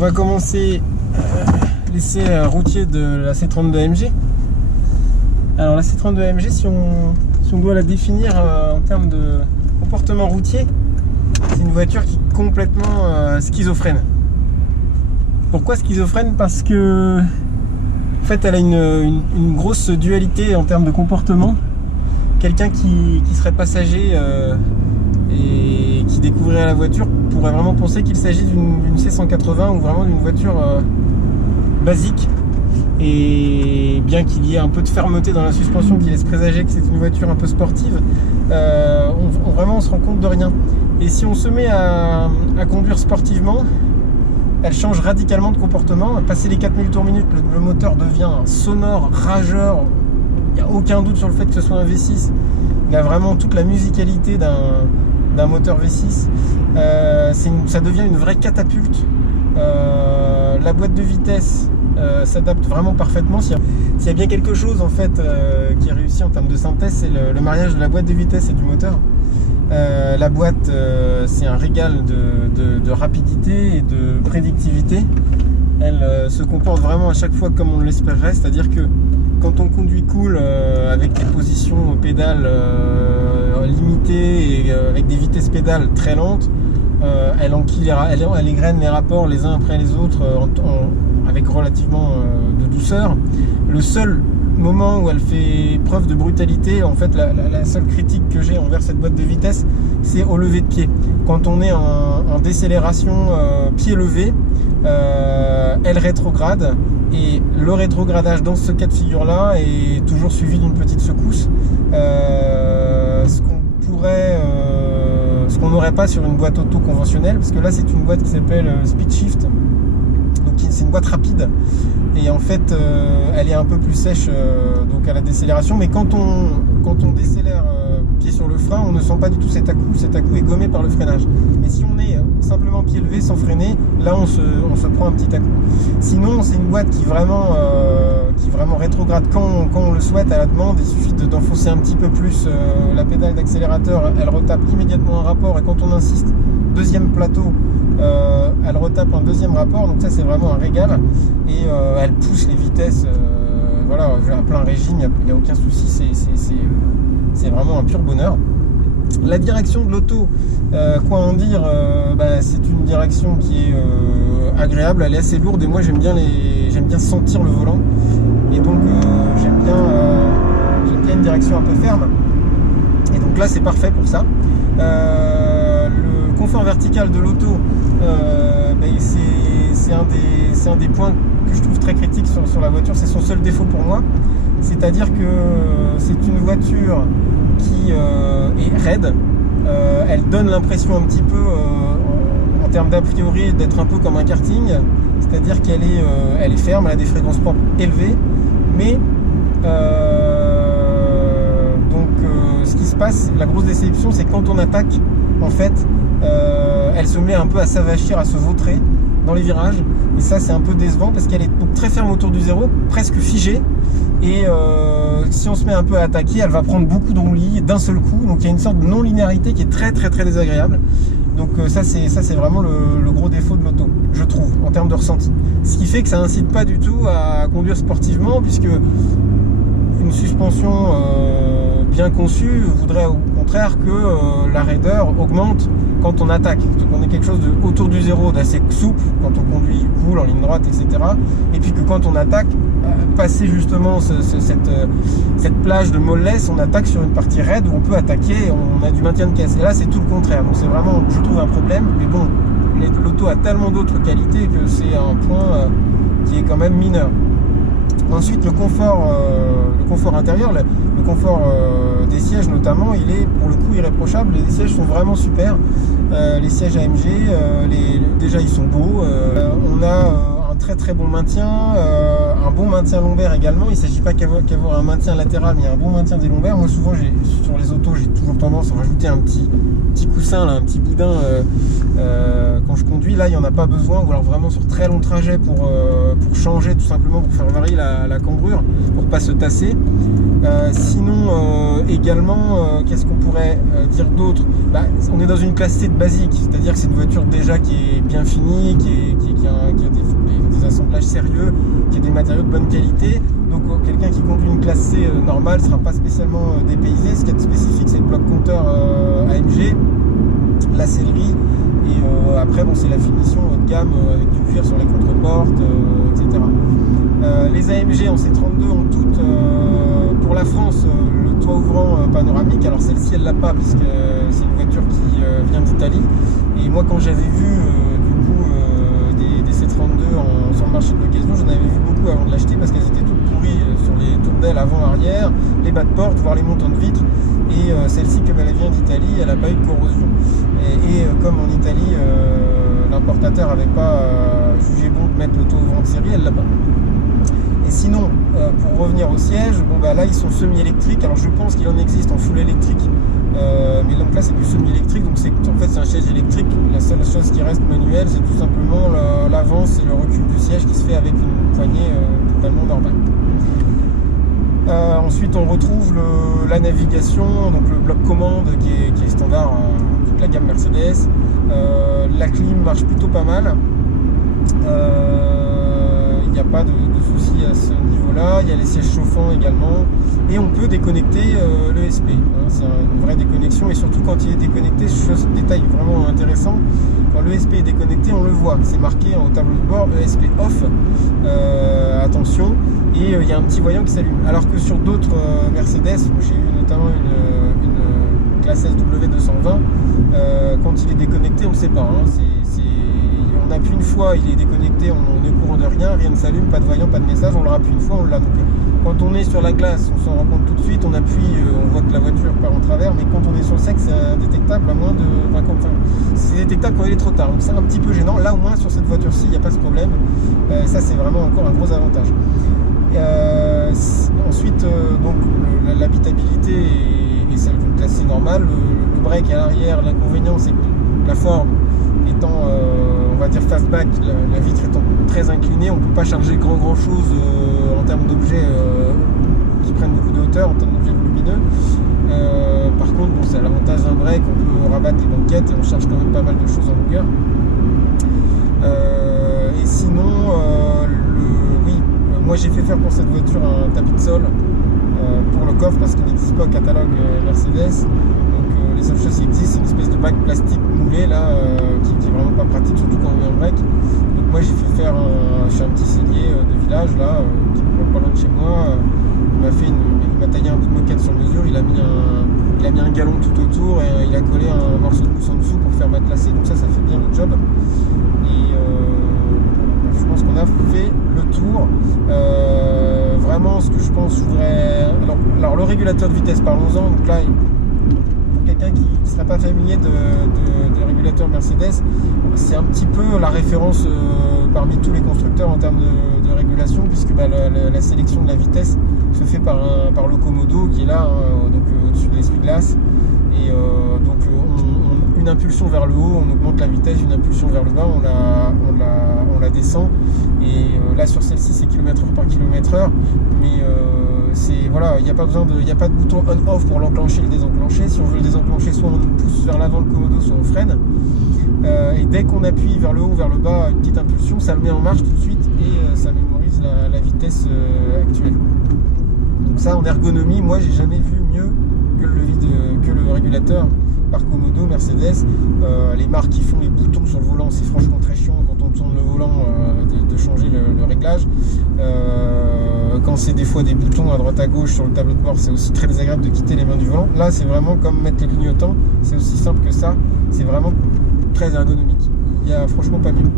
va commencer l'essai routier de la C32 AMG. Alors la C32 AMG, si on doit la définir en termes de comportement routier, c'est une voiture qui est complètement schizophrène. Pourquoi schizophrène? Parce que en fait elle a une grosse dualité en termes de comportement. Quelqu'un qui serait passager et qui découvrirait la voiture pourrait vraiment penser qu'il s'agit d'une C180 ou vraiment d'une voiture basique. Et bien qu'il y ait un peu de fermeté dans la suspension qui laisse présager que c'est une voiture un peu sportive, vraiment on se rend compte de rien. Et si on se met à conduire sportivement, elle change radicalement de comportement. Passer les 4000 tours minute, le moteur devient sonore, rageur. Il n'y a aucun doute sur le fait que ce soit un V6. Il a vraiment toute la musicalité d'un moteur V6. Ça devient une vraie catapulte. La boîte de vitesse s'adapte vraiment parfaitement. S'il y a bien quelque chose en fait qui est réussi en termes de synthèse, c'est le mariage de la boîte de vitesse et du moteur. La boîte, c'est un régal de rapidité et de prédictivité. Elle se comporte vraiment à chaque fois comme on l'espérerait, c'est-à-dire que quand on conduit cool avec des positions pédales limitées et avec des vitesses pédales très lentes, elle égrène les rapports les uns après les autres avec relativement de douceur. Le seul moment où elle fait preuve de brutalité, en fait la seule critique que j'ai envers cette boîte de vitesse, c'est au lever de pied. Quand on est en décélération pied levé, elle rétrograde, et le rétrogradage dans ce cas de figure là est toujours suivi d'une petite secousse, ce qu'on n'aurait pas sur une boîte auto conventionnelle, parce que là c'est une boîte qui s'appelle Speed Shift, donc c'est une boîte rapide, et en fait elle est un peu plus sèche donc à la décélération, mais quand on décélère pied sur le frein, on ne sent pas du tout cet à-coup est gommé par le freinage. Mais si on est simplement pied levé sans freiner, là on se prend un petit à-coup. Sinon c'est une boîte qui vraiment rétrograde quand on le souhaite à la demande. Il suffit d'enfoncer un petit peu plus la pédale d'accélérateur, elle retape immédiatement un rapport, et quand on insiste, deuxième plateau, elle retape un deuxième rapport. Donc ça c'est vraiment un régal, et elle pousse les vitesses voilà, à plein régime, il n'y a aucun souci, c'est vraiment un pur bonheur. La direction de l'auto, quoi en dire, c'est une direction qui est agréable, elle est assez lourde, et moi j'aime bien sentir le volant, et donc j'aime bien une direction un peu ferme, et donc là c'est parfait pour ça. Le confort vertical de l'auto, c'est un des points que je trouve très critique sur la voiture. C'est son seul défaut pour moi, c'est-à-dire que c'est une voiture qui est raide. Elle donne l'impression un petit peu en termes d'a priori d'être un peu comme un karting, c'est-à-dire qu'elle est ferme, elle a des fréquences propres élevées, mais ce qui se passe, la grosse déception, c'est quand on attaque, en fait elle se met un peu à s'avachir, à se vautrer dans les virages, et ça c'est un peu décevant parce qu'elle est donc très ferme autour du zéro, presque figée, et si on se met un peu à attaquer, elle va prendre beaucoup de roulis d'un seul coup, donc il y a une sorte de non-linéarité qui est très très très désagréable. Donc ça c'est vraiment le gros défaut de l'auto, je trouve, en termes de ressenti, ce qui fait que ça incite pas du tout à conduire sportivement, puisque une suspension bien conçue voudrait au contraire que la raideur augmente quand on attaque, donc on ait quelque chose autour du zéro d'assez souple quand on conduit cool en ligne droite, etc. Et puis que quand on attaque, passer justement cette plage de mollesse, on attaque sur une partie raide où on peut attaquer, on a du maintien de caisse. Et là c'est tout le contraire, donc c'est vraiment, je trouve, un problème. Mais bon, l'auto a tellement d'autres qualités que c'est un point qui est quand même mineur. Ensuite, le confort intérieur, le confort des sièges notamment, il est pour le coup irréprochable. Les sièges sont vraiment super. Les sièges AMG, déjà ils sont beaux. On a un très très bon maintien, un bon maintien lombaire également. Il ne s'agit pas qu'avoir un maintien latéral, mais un bon maintien des lombaires. Moi souvent sur les autos, j'ai toujours tendance à rajouter un petit coussin, là, un petit boudin quand je conduis. Là il n'y en a pas besoin, ou alors vraiment sur très long trajet pour changer, tout simplement pour faire varier la cambrure, pour pas se tasser. Sinon également, qu'est-ce qu'on pourrait dire d'autre? On est dans une classe C de basique, c'est-à-dire que c'est une voiture déjà qui est bien finie, qui a des assemblages sérieux, qui a des matériaux de bonne qualité. Donc quelqu'un qui conduit une classe C normale ne sera pas spécialement dépaysé. Ce qui est spécifique, c'est le bloc compteur AMG, la sellerie, et après c'est la finition haut de gamme avec du cuir sur les contreportes, etc. Les AMG en C32 ont toutes, pour la France, le toit ouvrant panoramique. Alors celle-ci elle l'a pas, puisque c'est une voiture qui vient d'Italie. Et moi quand j'avais vu des C32 sur le marché de l'occasion, j'en avais vu beaucoup avant de l'acheter, parce qu'elles étaient toutes pourries sur les tours d'aile avant, arrière, les bas de porte, voire les montants de vitres. Et celle-ci, comme elle vient d'Italie, elle n'a pas eu de corrosion. Et comme en Italie, l'importateur n'avait pas jugé bon de mettre le toit ouvrant de série, elle l'a pas. Et sinon, pour revenir au siège, là ils sont semi-électriques. Alors je pense qu'il en existe en full électrique, mais donc là c'est du semi-électrique, donc en fait c'est un siège électrique. La seule chose qui reste manuelle, c'est tout simplement l'avance et le recul du siège qui se fait avec une poignée totalement normale. Ensuite on retrouve la navigation, donc le bloc commande qui est standard toute la gamme Mercedes. La clim marche plutôt pas mal. Il n'y a pas de souci à ce niveau-là. Il y a les sièges chauffants également. Et on peut déconnecter l'ESP. C'est une vraie déconnexion. Et surtout quand il est déconnecté, détail vraiment intéressant, quand l'ESP est déconnecté, on le voit. C'est marqué au tableau de bord ESP off. Attention. Et il y a un petit voyant qui s'allume. Alors que sur d'autres Mercedes, j'ai eu notamment une classe SW220, quand il est déconnecté, on ne sait pas. On appuie une fois, il est déconnecté, on est au courant de rien ne s'allume, pas de voyant, pas de message, on le rappuie une fois, on l'a. Donc quand on est sur la glace, on s'en rend compte tout de suite, on appuie, on voit que la voiture part en travers, mais quand on est sur le sec, c'est indétectable à moins de... c'est détectable quand il est trop tard, donc c'est un petit peu gênant. Là au moins sur cette voiture-ci, il n'y a pas ce problème. Ça c'est vraiment encore un gros avantage. Ensuite, donc l'habitabilité est celle d'une classe C normale. Le break à l'arrière, l'inconvénient c'est que la forme étant, on va dire fastback, la vitre étant très inclinée, on ne peut pas charger grand chose en termes d'objets qui prennent beaucoup de hauteur, en termes d'objets volumineux. Par contre, c'est l'avantage d'un break, on peut rabattre les banquettes et on charge quand même pas mal de choses en longueur. Et sinon, moi j'ai fait faire pour cette voiture un tapis de sol pour le coffre, parce qu'il n'existe pas au catalogue Mercedes. Donc les seules choses qui existent, c'est une espèce de bac plastique moulé là, qui est vraiment pas pratique, surtout quand on met un break. Donc moi j'ai fait faire chez un petit cellier de village là, qui est pas loin de chez moi. Il m'a taillé un bout de moquette sur mesure, il a mis un galon tout autour, et il a collé un morceau de mousse en dessous pour faire matelassé. Donc ça fait bien le job. Et je pense qu'on a fait le tour. Vraiment, ce que je pense, je voudrais... Alors le régulateur de vitesse, parlons-en. Donc là, pour quelqu'un qui ne serait pas familier de régulateur Mercedes, c'est un petit peu la référence parmi tous les constructeurs en termes de régulation, puisque la sélection de la vitesse se fait par le Komodo qui est là, donc au-dessus de l'essuie-glace. Et donc une impulsion vers le haut, on augmente la vitesse, une impulsion vers le bas, on la descend. Et là sur celle-ci c'est km/h par km/h, mais voilà, il n'y a pas de bouton on-off pour l'enclencher et le désenclencher. Si on veut le désenclencher, soit on pousse vers l'avant le Komodo, soit on freine. Et dès qu'on appuie vers le haut, vers le bas, une petite impulsion, ça le met en marche tout de suite et ça mémorise la vitesse actuelle. Donc ça, en ergonomie, moi j'ai jamais vu mieux que le régulateur par Komodo Mercedes. Les marques qui font les boutons sur le volant, c'est franchement très chiant quand on tourne le volant de changer le réglage. Quand c'est des fois des boutons à droite à gauche sur le tableau de bord, c'est aussi très désagréable de quitter les mains du volant. Là c'est vraiment comme mettre les clignotants, c'est aussi simple que ça, c'est vraiment très ergonomique, il n'y a franchement pas mieux.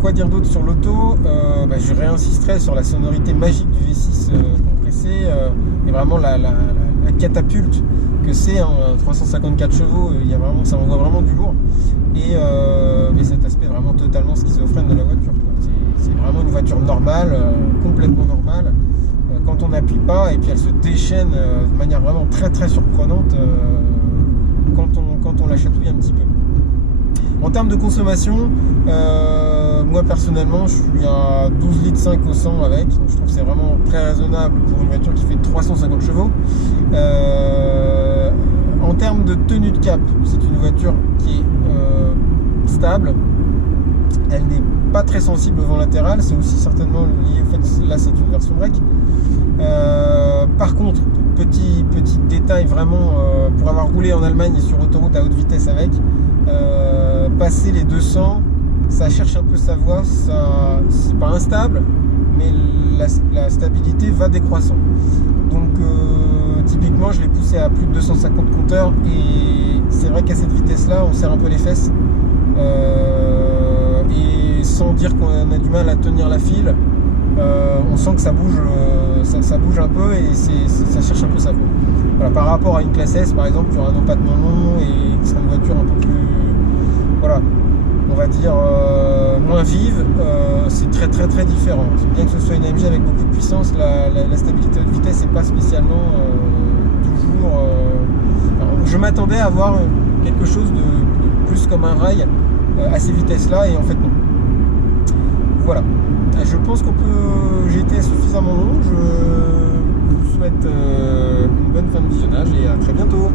Quoi dire d'autre sur l'auto? Je réinsisterai sur la sonorité magique du V6 compressé, et vraiment la catapulte que c'est, 354 chevaux, ça envoie vraiment du lourd, et mais cet aspect vraiment totalement schizophrène de la voiture, quoi. C'est vraiment une voiture normale, complètement normale. Quand on n'appuie pas, et puis elle se déchaîne de manière vraiment très très surprenante quand on la chatouille un petit peu. En termes de consommation, moi personnellement je suis à 12 litres 5 au 100 avec, donc je trouve que c'est vraiment très raisonnable pour une voiture qui fait 350 chevaux. En termes de tenue de cap, c'est une voiture qui est stable, elle n'est pas très sensible au vent latéral, c'est aussi certainement lié au fait que là c'est une version break. Par contre, petit détail vraiment, pour avoir roulé en Allemagne et sur autoroute à haute vitesse avec, passer les 200, ça cherche un peu sa voie, c'est pas instable, mais la stabilité va décroissant. Donc typiquement je l'ai poussé à plus de 250 compteurs et c'est vrai qu'à cette vitesse là on serre un peu les fesses et sans dire qu'on a du mal à tenir la file, on sent que ça bouge, ça bouge un peu et ça cherche un peu sa voie. Voilà, par rapport à une classe S par exemple qui aura un empattement long et qui sera une voiture un peu plus, voilà, on va dire moins vive, c'est très différent. Bien que ce soit une AMG avec beaucoup de puissance, la stabilité de vitesse n'est pas spécialement toujours. Je m'attendais à avoir quelque chose de plus comme un rail à ces vitesses-là et en fait non. Voilà. Je pense j'ai été suffisamment long. Je vous souhaite une bonne fin de visionnage et à très bientôt.